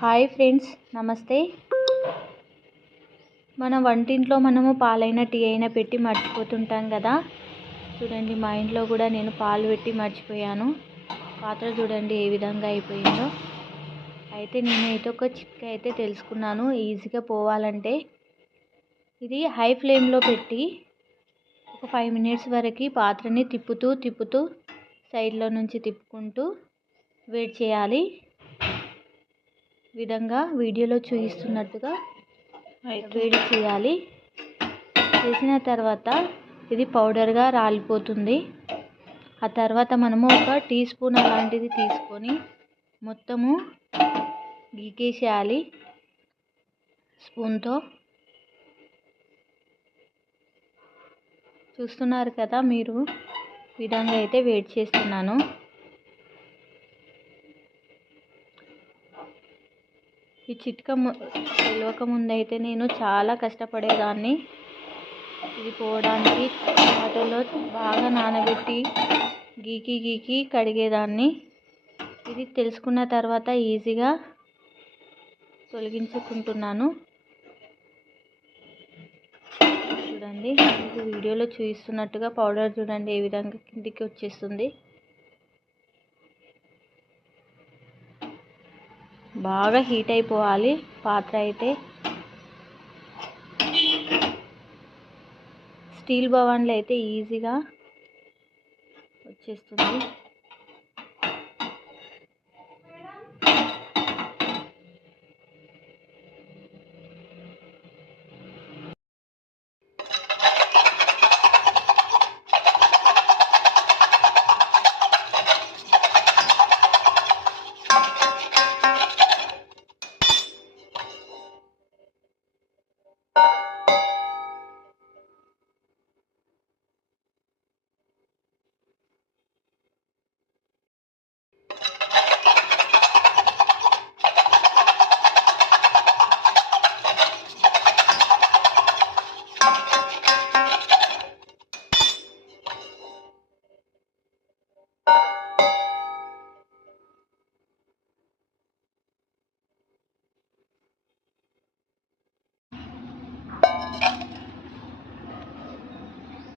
Hi friends, నమస్తే. మన వంటింట్లో మనము పాలైనా టీ అయినా పెట్టి మర్చిపోతుంటాం కదా. చూడండి, మా ఇంట్లో కూడా నేను పాలు పెట్టి మర్చిపోయాను. పాత్ర చూడండి ఏ విధంగా అయిపోయిందో. అయితే నేనైతే ఒక చిట్కా అయితే తెలుసుకున్నాను ఈజీగా పోవాలంటే. ఇది హై ఫ్లేమ్లో పెట్టి ఒక 5 మినిట్స్ వరకు పాత్రని తిప్పుతూ సైడ్లో నుంచి తిప్పుకుంటూ వేడి చేయాలి. విధంగా వీడియోలో చూపిస్తున్నట్టుగా వేడి చేయాలి. చేసిన తర్వాత ఇది పౌడర్గా రాలిపోతుంది. ఆ తర్వాత మనము ఒక టీ స్పూన్ అలాంటిది తీసుకొని మొత్తము గీకేసేయాలి స్పూన్తో. చూస్తున్నారు కదా మీరు, విధంగా అయితే వేడి చేస్తున్నాను. ఈ చిట్కా తెలియక ముందైతే నేను చాలా కష్టపడేదాన్ని. ఇది పోవడానికి వాటర్లో బాగా నానబెట్టి గీకి కడిగేదాన్ని. ఇది తెలుసుకున్న తర్వాత ఈజీగా తొలగించుకుంటున్నాను. చూడండి, మీకు వీడియోలో చూపిస్తున్నట్టుగా పౌడర్ చూడండి ఏ విధంగా కిందికి వచ్చేస్తుంది. బాగా హీట్ అయిపోవాలి పాత్ర అయితే. స్టీల్ బవన్లో అయితే ఈజీగా వచ్చేస్తుంది.